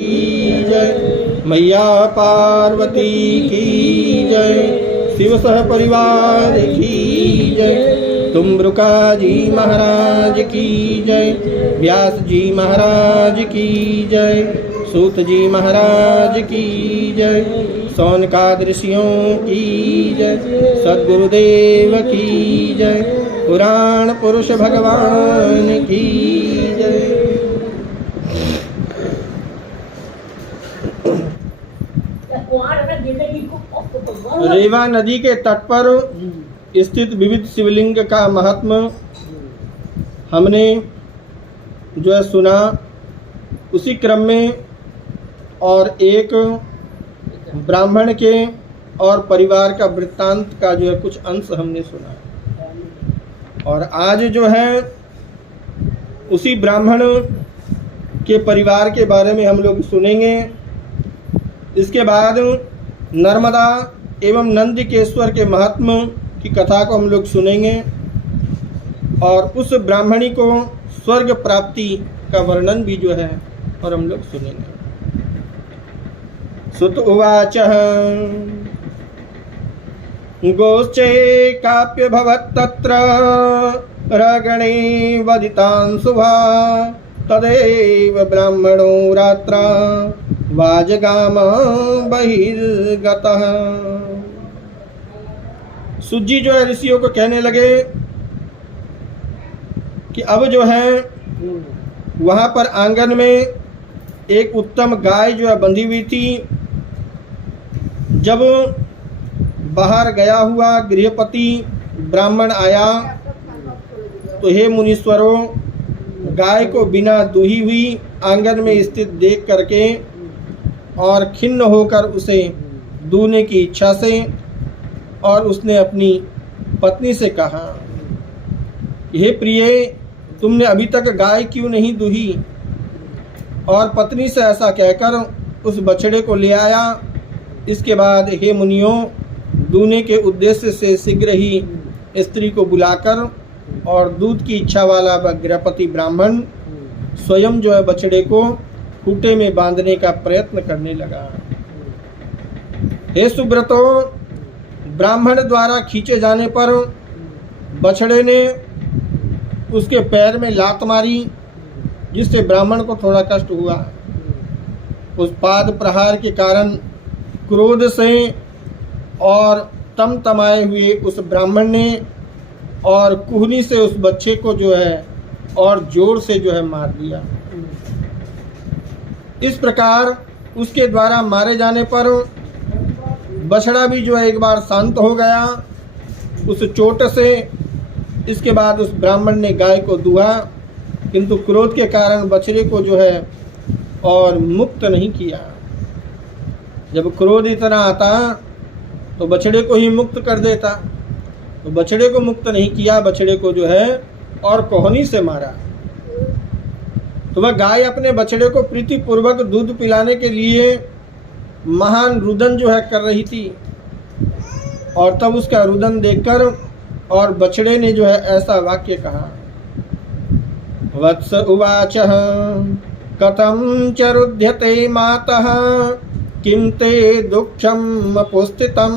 की जय, मैया पार्वती की जय, शिव सह परिवार की जय, तुम्रुका जी महाराज की जय, व्यास जी महाराज की जय, सूत जी महाराज की जय, सौनकादि ऋषियों की जय, सद्गुरुदेव की जय, पुराण पुरुष भगवान की जय। रेवा नदी के तट पर स्थित विविध शिवलिंग का महात्म हमने जो है सुना। उसी क्रम में और एक ब्राह्मण के और परिवार का वृत्तांत का जो है कुछ अंश हमने सुना। और आज जो है उसी ब्राह्मण के परिवार के बारे में हम लोग सुनेंगे। इसके बाद नर्मदा एवं नंदिकेश्वर के महात्म की कथा को हम लोग सुनेंगे और उस ब्राह्मणी को स्वर्ग प्राप्ति का वर्णन भी जो है और हम लोग सुनेंगे। सुत उवाच गोश्चे काप्य भवत्तत्र रगणे वदितांशुभा तदेव ब्राह्मणो रात्रा वाजगाम बहिर्गतः। सुज्जी जो है ऋषियों को कहने लगे कि अब जो है वहाँ पर आंगन में एक उत्तम गाय जो है बंधी हुई थी। जब बाहर गया हुआ गृहपति ब्राह्मण आया तो हे मुनीश्वरों, गाय को बिना दुही हुई आंगन में स्थित देख करके और खिन्न होकर उसे दूहने की इच्छा से और उसने अपनी पत्नी से कहा, हे प्रिय, तुमने अभी तक गाय क्यों नहीं दूही? और पत्नी से ऐसा कहकर उस बछड़े को ले आया। इसके बाद हे मुनियों, दूहने के उद्देश्य से शीघ्र ही स्त्री को बुलाकर और दूध की इच्छा वाला गृहपति ब्राह्मण स्वयं जो है बछड़े को खूंटे में बांधने का प्रयत्न करने लगा। हे सुब्रतो, ब्राह्मण द्वारा खींचे जाने पर बछड़े ने उसके पैर में लात मारी, जिससे ब्राह्मण को थोड़ा कष्ट हुआ। उस पाद प्रहार के कारण क्रोध से और तमतमाए हुए उस ब्राह्मण ने और कुहनी से उस बच्चे को जो है और जोर से जो है मार दिया। इस प्रकार उसके द्वारा मारे जाने पर बछड़ा भी जो है एक बार शांत हो गया उस चोट से। इसके बाद उस ब्राह्मण ने गाय को दूहा, किंतु क्रोध के कारण बछड़े को जो है और मुक्त नहीं किया। जब क्रोध इतना आता तो बछड़े को ही मुक्त कर देता, तो बछड़े को मुक्त नहीं किया, बछड़े को जो है और कोहनी से मारा। तो वह गाय अपने बछड़े को प्रीतिपूर्वक दूध पिलाने के लिए महान रुदन जो है कर रही थी। और तब उसका रुदन देखकर और बछड़े ने जो है ऐसा वाक्य कहा, वत्स उवाच कथं च रुध्यते मातः किं ते दुःखम् अपुस्थितं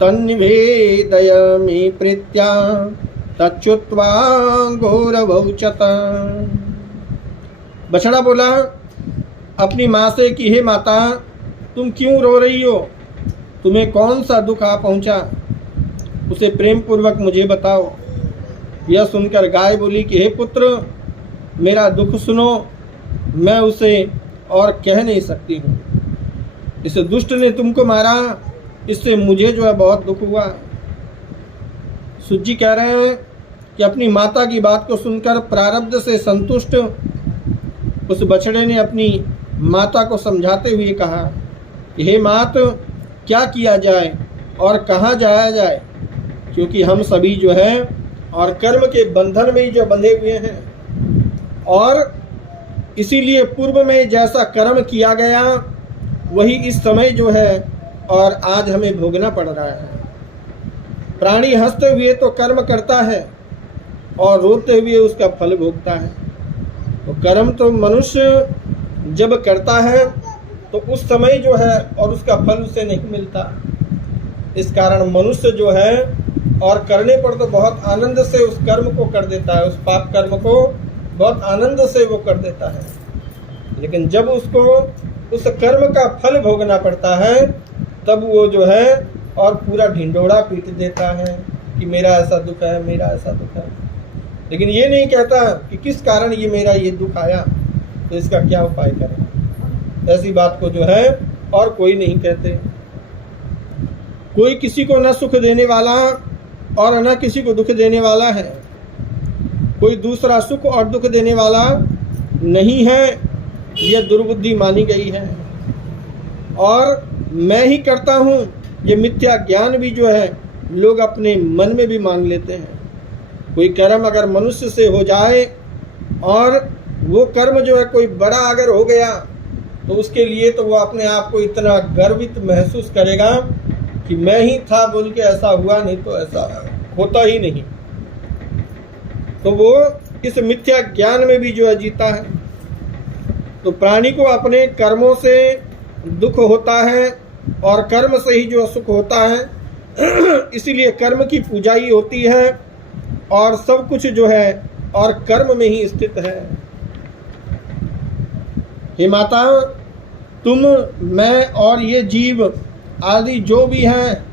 तन्निवेदय मे प्रीत्या तच्युत्वा घोरवौचत। बछड़ा बोला अपनी माँ से कि हे माता, तुम क्यों रो रही हो? तुम्हें कौन सा दुख आ पहुँचा? उसे प्रेम पूर्वक मुझे बताओ। यह सुनकर गाय बोली कि हे पुत्र, मेरा दुख सुनो, मैं उसे और कह नहीं सकती हूँ। इस दुष्ट ने तुमको मारा, इससे मुझे जो है बहुत दुख हुआ। सुज्जी कह रहे हैं कि अपनी माता की बात को सुनकर प्रारब्ध से संतुष्ट उस बछड़े ने अपनी माता को समझाते हुए कहा, हे मात, क्या किया जाए और कहाँ जाया जाए, क्योंकि हम सभी जो है और कर्म के बंधन में ही जो बंधे हुए हैं। और इसीलिए पूर्व में जैसा कर्म किया गया वही इस समय जो है और आज हमें भोगना पड़ रहा है। प्राणी हंसते हुए तो कर्म करता है और रोते हुए उसका फल भोगता है। तो कर्म तो मनुष्य जब करता है तो उस समय जो है और उसका फल उसे नहीं मिलता। इस कारण मनुष्य जो है और करने पर तो बहुत आनंद से उस कर्म को कर देता है, उस पाप कर्म को बहुत आनंद से वो कर देता है, लेकिन जब उसको उस कर्म का फल भोगना पड़ता है तब वो जो है और पूरा ढिंडोरा पीट देता है कि मेरा ऐसा दुख है, मेरा ऐसा दुख है। लेकिन ये नहीं कहता कि किस कारण ये मेरा ये दुख आया, तो इसका क्या उपाय करें। ऐसी बात को जो है और कोई नहीं कहते। कोई किसी को न सुख देने वाला और न किसी को दुख देने वाला है, कोई दूसरा सुख और दुख देने वाला नहीं है, यह दुर्बुद्धि मानी गई है। और मैं ही करता हूँ, ये मिथ्या ज्ञान भी जो है लोग अपने मन में भी मान लेते हैं। कोई कर्म अगर मनुष्य से हो जाए और वो कर्म जो है कोई बड़ा अगर हो गया तो उसके लिए तो वो अपने आप को इतना गर्वित महसूस करेगा कि मैं ही था बोल के ऐसा हुआ, नहीं तो ऐसा होता ही नहीं। तो वो इस मिथ्या ज्ञान में भी जो है जीता है। तो प्राणी को अपने कर्मों से दुख होता है और कर्म से ही जो सुख होता है, इसीलिए कर्म की पूजा ही होती है और सब कुछ जो है और कर्म में ही स्थित है। हे माता, तुम, मैं और ये जीव आदि जो भी हैं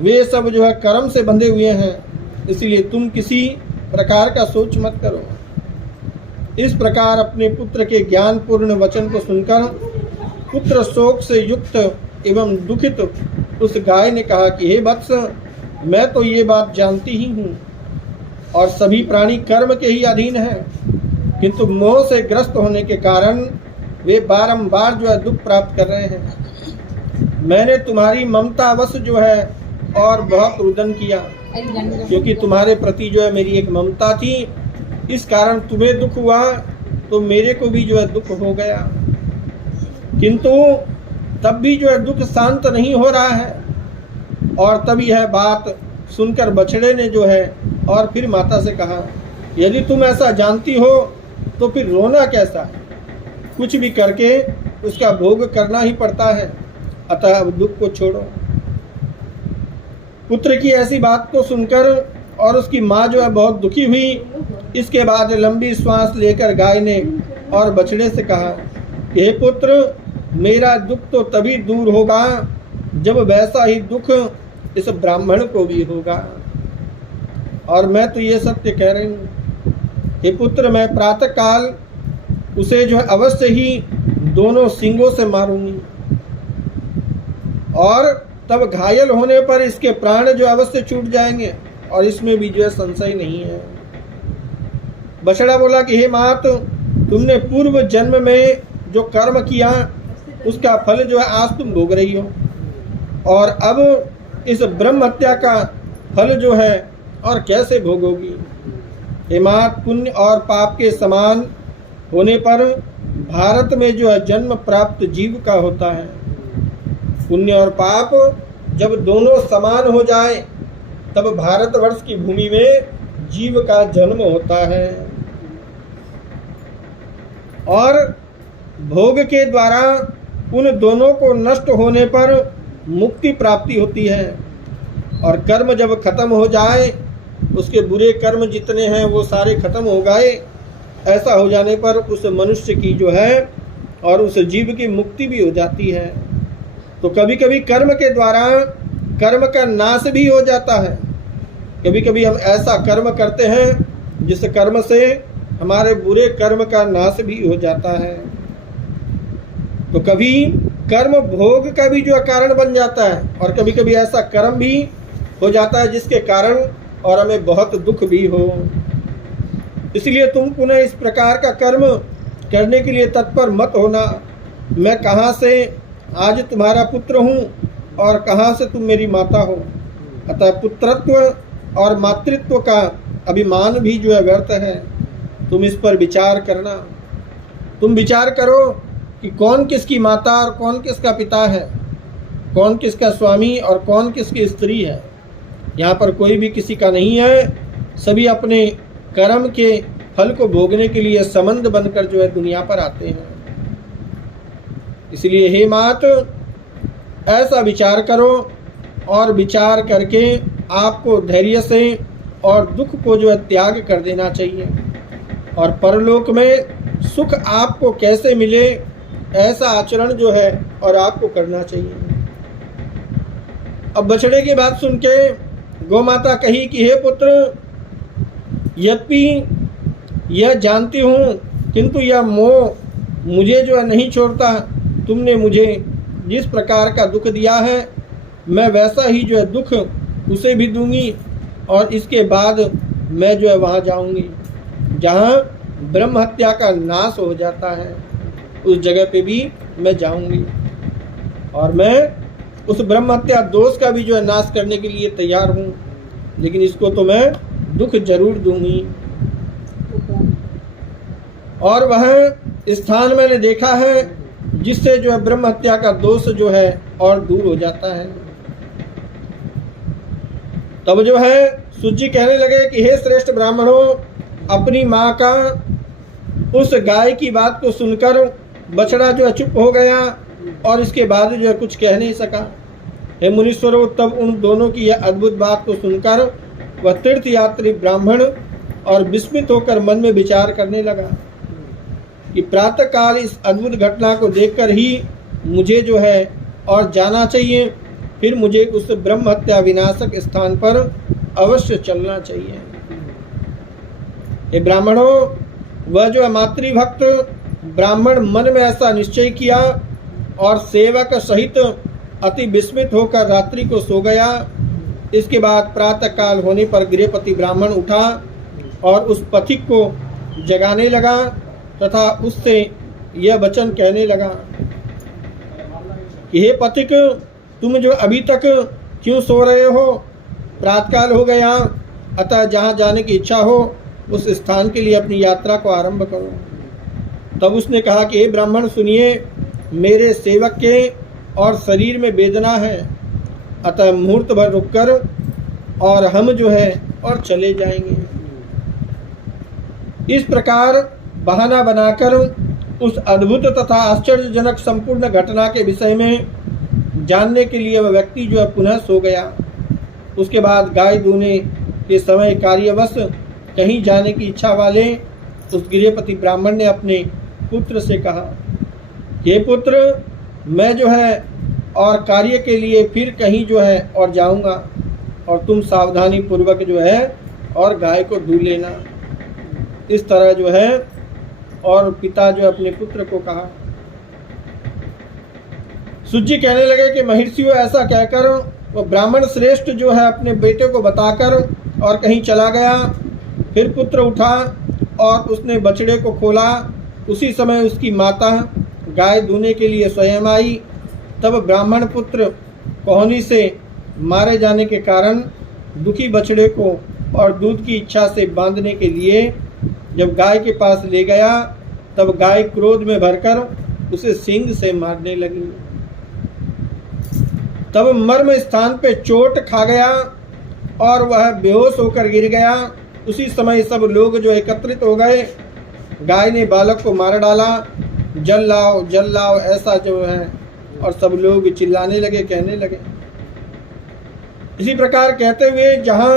वे सब जो है कर्म से बंधे हुए हैं, इसलिए तुम किसी प्रकार का सोच मत करो। इस प्रकार अपने पुत्र के ज्ञानपूर्ण वचन को सुनकर पुत्र शोक से युक्त एवं दुखित उस गाय ने कहा कि हे वत्स, मैं तो ये बात जानती ही हूँ और सभी प्राणी कर्म के ही अधीन हैं, किंतु मोह से ग्रस्त होने के कारण वे बारंबार जो है दुख प्राप्त कर रहे हैं। मैंने तुम्हारी ममतावश जो है और बहुत रुदन किया, क्योंकि तुम्हारे प्रति जो है मेरी एक ममता थी, इस कारण तुम्हें दुख हुआ तो मेरे को भी जो है दुख हो गया। किंतु तब भी जो है दुख शांत नहीं हो रहा है। और तब यह बात सुनकर बछड़े ने जो है और फिर माता से कहा, यदि तुम ऐसा जानती हो तो फिर रोना कैसा है, कुछ भी करके उसका भोग करना ही पड़ता है, अतः अब दुख को छोड़ो। पुत्र की ऐसी बात को सुनकर और उसकी माँ जो है बहुत दुखी हुई। इसके बाद लंबी श्वास लेकर गाय ने और बछड़े से कहा, हे पुत्र, मेरा दुख तो तभी दूर होगा जब वैसा ही दुख इस ब्राह्मण को भी होगा। और मैं तो ये सत्य कह रही हूँ, हे पुत्र, मैं प्रातः काल उसे जो है अवश्य ही दोनों सींगों से मारूंगी और तब घायल होने पर इसके प्राण जो अवश्य छूट जाएंगे और इसमें भी जो है संशय नहीं है। बछड़ा बोला कि हे मात, तुमने पूर्व जन्म में जो कर्म किया उसका फल जो है आज तुम भोग रही हो, और अब इस ब्रह्म हत्या का फल जो है और कैसे भोगोगी। हे मात, पुण्य और पाप के समान होने पर भारत में जो है जन्म प्राप्त जीव का होता है। पुण्य और पाप जब दोनों समान हो जाए तब भारतवर्ष की भूमि में जीव का जन्म होता है और भोग के द्वारा उन दोनों को नष्ट होने पर मुक्ति प्राप्ति होती है। और कर्म जब खत्म हो जाए, उसके बुरे कर्म जितने हैं वो सारे खत्म हो गए, ऐसा हो जाने पर उस मनुष्य की जो है और उस जीव की मुक्ति भी हो जाती है। तो कभी कभी कर्म के द्वारा कर्म का नाश भी हो जाता है। कभी कभी हम ऐसा कर्म करते हैं जिस कर्म से हमारे बुरे कर्म का नाश भी हो जाता है। तो कभी कर्म भोग का भी जो कारण बन जाता है और कभी कभी ऐसा कर्म भी हो जाता है जिसके कारण और हमें बहुत दुख भी हो। इसलिए तुम पुनः इस प्रकार का कर्म करने के लिए तत्पर मत होना। मैं कहाँ से आज तुम्हारा पुत्र हूँ और कहाँ से तुम मेरी माता हो। अतः पुत्रत्व और मातृत्व का अभिमान भी जो है व्यर्थ है। तुम इस पर विचार करना। तुम विचार करो कि कौन किसकी माता और कौन किसका पिता है, कौन किसका स्वामी और कौन किसकी स्त्री है। यहाँ पर कोई भी किसी का नहीं है। सभी अपने कर्म के फल को भोगने के लिए संबंध बनकर जो है दुनिया पर आते हैं। इसलिए हे मात, ऐसा विचार करो और विचार करके आपको धैर्य से और दुख को जो है त्याग कर देना चाहिए, और परलोक में सुख आपको कैसे मिले ऐसा आचरण जो है और आपको करना चाहिए। अब बछड़े की बात सुन के गौ माता कही कि हे पुत्र, यद्यपि यह जानती हूँ किंतु यह मोह मुझे जो है नहीं छोड़ता। तुमने मुझे जिस प्रकार का दुख दिया है मैं वैसा ही जो है दुख उसे भी दूंगी, और इसके बाद मैं जो है वहाँ जाऊंगी जहाँ ब्रह्म हत्या का नाश हो जाता है, उस जगह पे भी मैं जाऊंगी, और मैं उस ब्रह्म हत्या दोष का भी जो है नाश करने के लिए तैयार हूँ, लेकिन इसको तो मैं दुख जरूर दूंगी। और वह स्थान मैंने देखा है जिससे जो है ब्रह्म हत्या का दोष जो है और दूर हो जाता है। तब जो है सूत जी कहने लगे कि हे श्रेष्ठ ब्राह्मणों, अपनी माँ का उस गाय की बात को सुनकर बछड़ा जो है चुप हो गया और इसके बाद जो है कुछ कह नहीं सका। हे मुनीश्वरों, तब उन दोनों की यह अद्भुत बात को सुनकर वह तीर्थ यात्री ब्राह्मण और विस्मित होकर मन में विचार करने लगा कि प्रातःकाल इस अद्भुत घटना को देखकर ही मुझे जो है और जाना चाहिए, फिर मुझे उस ब्रह्म हत्या विनाशक स्थान पर अवश्य चलना चाहिए। ये ब्राह्मणों, वह जो है मातृभक्त ब्राह्मण मन में ऐसा निश्चय किया और सेवक सहित अति विस्मित होकर रात्रि को सो गया। इसके बाद प्रातःकाल होने पर गृहपति ब्राह्मण उठा और उस पथिक को जगाने लगा तथा उससे यह वचन कहने लगा कि हे पथिक, तुम जो अभी तक क्यों सो रहे हो? प्रातःकाल हो गया, अतः जहाँ जाने की इच्छा हो उस स्थान के लिए अपनी यात्रा को आरंभ करो। तब उसने कहा कि हे ब्राह्मण सुनिए, मेरे सेवक के और शरीर में वेदना है, अतः मुहूर्त भर रुककर और हम जो है और चले जाएंगे। इस प्रकार बहाना बनाकर उस अद्भुत तथा आश्चर्यजनक संपूर्ण घटना के विषय में जानने के लिए वह व्यक्ति जो है पुनः सो गया। उसके बाद गाय दूने के समय कार्यवश कहीं जाने की इच्छा वाले उस गृहपति ब्राह्मण ने अपने पुत्र से कहा, हे पुत्र, मैं जो है और कार्य के लिए फिर कहीं जो है और जाऊंगा, और तुम सावधानी पूर्वक जो है और गाय को दूह लेना। इस तरह जो है और पिता जो अपने पुत्र को कहा। सूत जी कहने लगे कि महर्षियों, ऐसा कहकर वो ब्राह्मण श्रेष्ठ जो है अपने बेटे को बताकर और कहीं चला गया। फिर पुत्र उठा और उसने बछड़े को खोला। उसी समय उसकी माता गाय दूने के लिए स्वयं आई। तब ब्राह्मण पुत्र कोहनी से मारे जाने के कारण दुखी बछड़े को और दूध की इच्छा से बांधने के लिए जब गाय के पास ले गया, तब गाय क्रोध में भरकर उसे सींग से मारने लगी। तब मर्म स्थान पे चोट खा गया और वह बेहोश होकर गिर गया। उसी समय सब लोग जो एकत्रित हो गए। गाय ने बालक को मार डाला। जल लाओ ऐसा जो है, और सब लोग चिल्लाने लगे, कहने लगे। इसी प्रकार कहते हुए जहाँ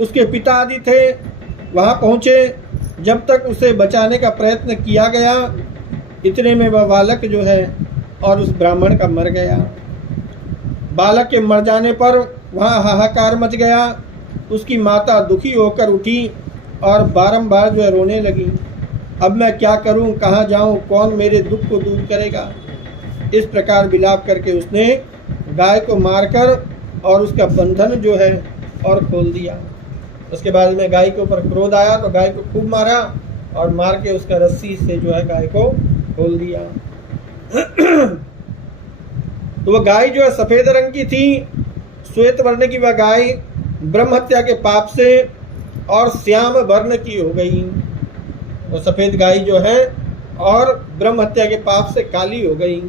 उसके पिता आदि थे वहाँ पहुँचे। जब तक उसे बचाने का प्रयत्न किया गया, इतने में वह बालक जो है और उस ब्राह्मण का मर गया। बालक के मर जाने पर वहाँ हाहाकार मच गया। उसकी माता दुखी होकर उठी और बारंबार जो है रोने लगी। अब मैं क्या करूं, कहाँ जाऊं, कौन मेरे दुख को दूर करेगा? इस प्रकार विलाप करके उसने गाय को मारकर और उसका बंधन जो है और खोल दिया। उसके बाद में गाय के ऊपर क्रोध आया तो गाय को खूब मारा और मार के उसका रस्सी से जो है गाय को खोल दिया। तो वह गाय जो है सफेद रंग की थी। श्वेत वर्ण की वह गाय ब्रह्म हत्या के पाप से और श्याम वर्ण की हो गई। वो सफेद गाय जो है और ब्रह्म हत्या के पाप से काली हो गई।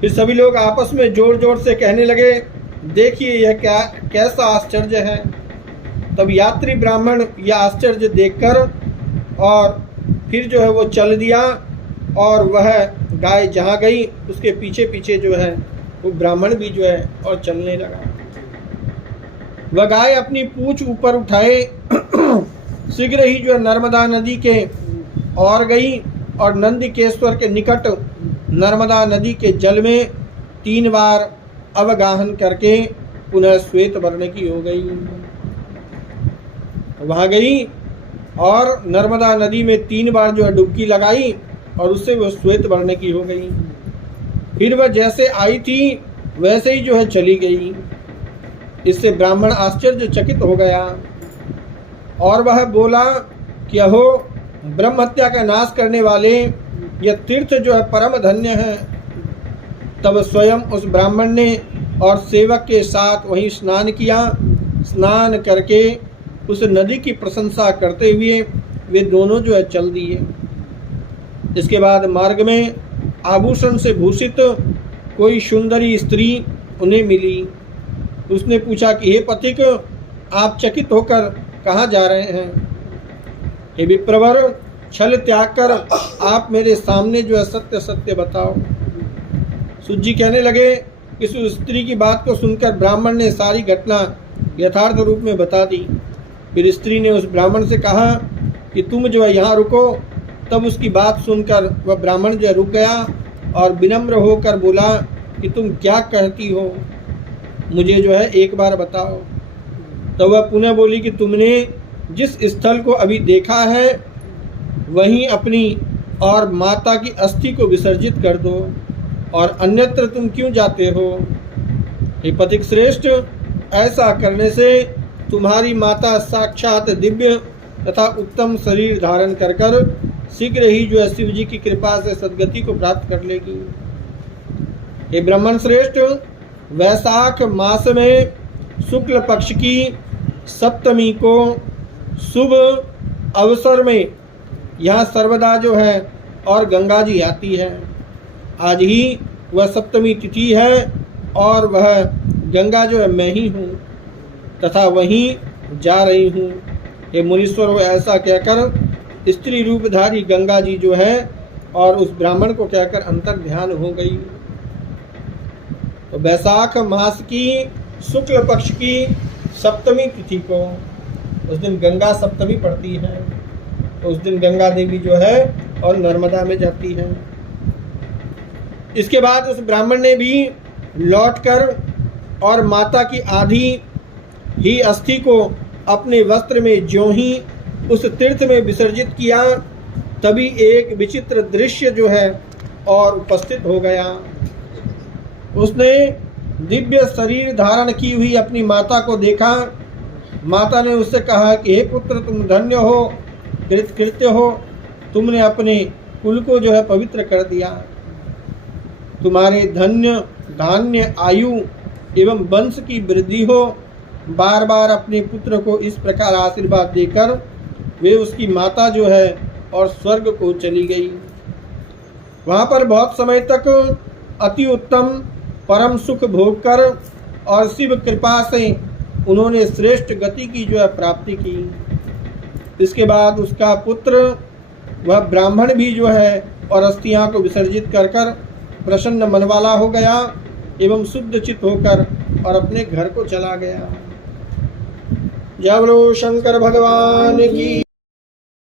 फिर सभी लोग आपस में जोर जोर से कहने लगे, देखिए यह क्या कैसा आश्चर्य है। तब यात्री ब्राह्मण यह आश्चर्य देखकर और फिर जो है वो चल दिया और वह गाय जहाँ गई उसके पीछे पीछे जो है वो ब्राह्मण भी जो है और चलने लगा। वह गाय अपनी पूंछ ऊपर उठाए शीघ्र ही जो है नर्मदा नदी के और गई और नंदिकेश्वर के निकट नर्मदा नदी के जल में 3 बार अवगाहन करके पुनः श्वेत वर्ण की हो गई। वहां गई और नर्मदा नदी में 3 बार जो है डुबकी लगाई और उससे वह श्वेत वर्ण की हो गई। फिर वह जैसे आई थी वैसे ही जो है चली गई। इससे ब्राह्मण आश्चर्यचकित हो गया और वह बोला कि अहो, ब्रह्म हत्या का नाश करने वाले यह तीर्थ जो है परम धन्य है। तब स्वयं उस ब्राह्मण ने और सेवक के साथ वहीं स्नान किया। स्नान करके उस नदी की प्रशंसा करते हुए वे दोनों जो है चल दिए। इसके बाद मार्ग में आभूषण से भूषित कोई सुंदरी स्त्री उन्हें मिली। उसने पूछा कि हे पथिक, आप चकित होकर कहाँ जा रहे हैं? हे विप्रवर, छल त्याग कर आप मेरे सामने जो है सत्य सत्य बताओ। सूत जी कहने लगे कि उस स्त्री की बात को सुनकर ब्राह्मण ने सारी घटना यथार्थ रूप में बता दी। फिर स्त्री ने उस ब्राह्मण से कहा कि तुम जो है यहाँ रुको। तब उसकी बात सुनकर वह ब्राह्मण जो है रुक गया और विनम्र होकर बोला कि तुम क्या कहती हो, मुझे जो है एक बार बताओ। तो वह पुनः बोली कि तुमने जिस स्थल को अभी देखा है वहीं अपनी और माता की अस्थि को विसर्जित कर दो, और अन्यत्र तुम क्यों जाते हो? हे पथिक श्रेष्ठ, ऐसा करने से तुम्हारी माता साक्षात दिव्य तथा उत्तम शरीर धारण कर कर शीघ्र ही जो है शिव जी की कृपा से सद्गति को प्राप्त कर लेगी। हे ब्राह्मण श्रेष्ठ, वैशाख मास में शुक्ल पक्ष की सप्तमी को शुभ अवसर में यहाँ सर्वदा जो है और गंगा जी आती है। आज ही वह सप्तमी तिथि है और वह गंगा जो है मैं ही हूँ तथा वहीं जा रही हूँ। ये मुनीश्वर वो ऐसा कहकर स्त्री रूपधारी गंगा जी जो है और उस ब्राह्मण को कहकर अंतर ध्यान हो गई। तो वैशाख मास की शुक्ल पक्ष की सप्तमी तिथि को उस दिन गंगा सप्तमी पड़ती है। तो उस दिन गंगा देवी जो है और नर्मदा में जाती है। इसके बाद उस ब्राह्मण ने भी लौटकर और माता की आधी ही अस्थि को अपने वस्त्र में ज्यों ही उस तीर्थ में विसर्जित किया, तभी एक विचित्र दृश्य जो है और उपस्थित हो गया। उसने दिव्य शरीर धारण की हुई अपनी माता को देखा। माता ने उससे कहा कि हे पुत्र, तुम धन्य हो, कृतकृत्य हो, तुमने अपने कुल को जो है पवित्र कर दिया। तुम्हारे धन्य धान्य आयु एवं वंश की वृद्धि हो। बार बार अपने पुत्र को इस प्रकार आशीर्वाद देकर वे उसकी माता जो है और स्वर्ग को चली गई। वहाँ पर बहुत समय तक अति उत्तम परम सुख भोग कर और शिव कृपा से उन्होंने श्रेष्ठ गति की जो है प्राप्ति की। इसके बाद उसका पुत्र वह ब्राह्मण भी जो है और अस्थियां को विसर्जित कर कर प्रसन्न मन वाला हो गया एवं शुद्ध चित्त होकर और अपने घर को चला गया। जय बोलो शंकर भगवान की।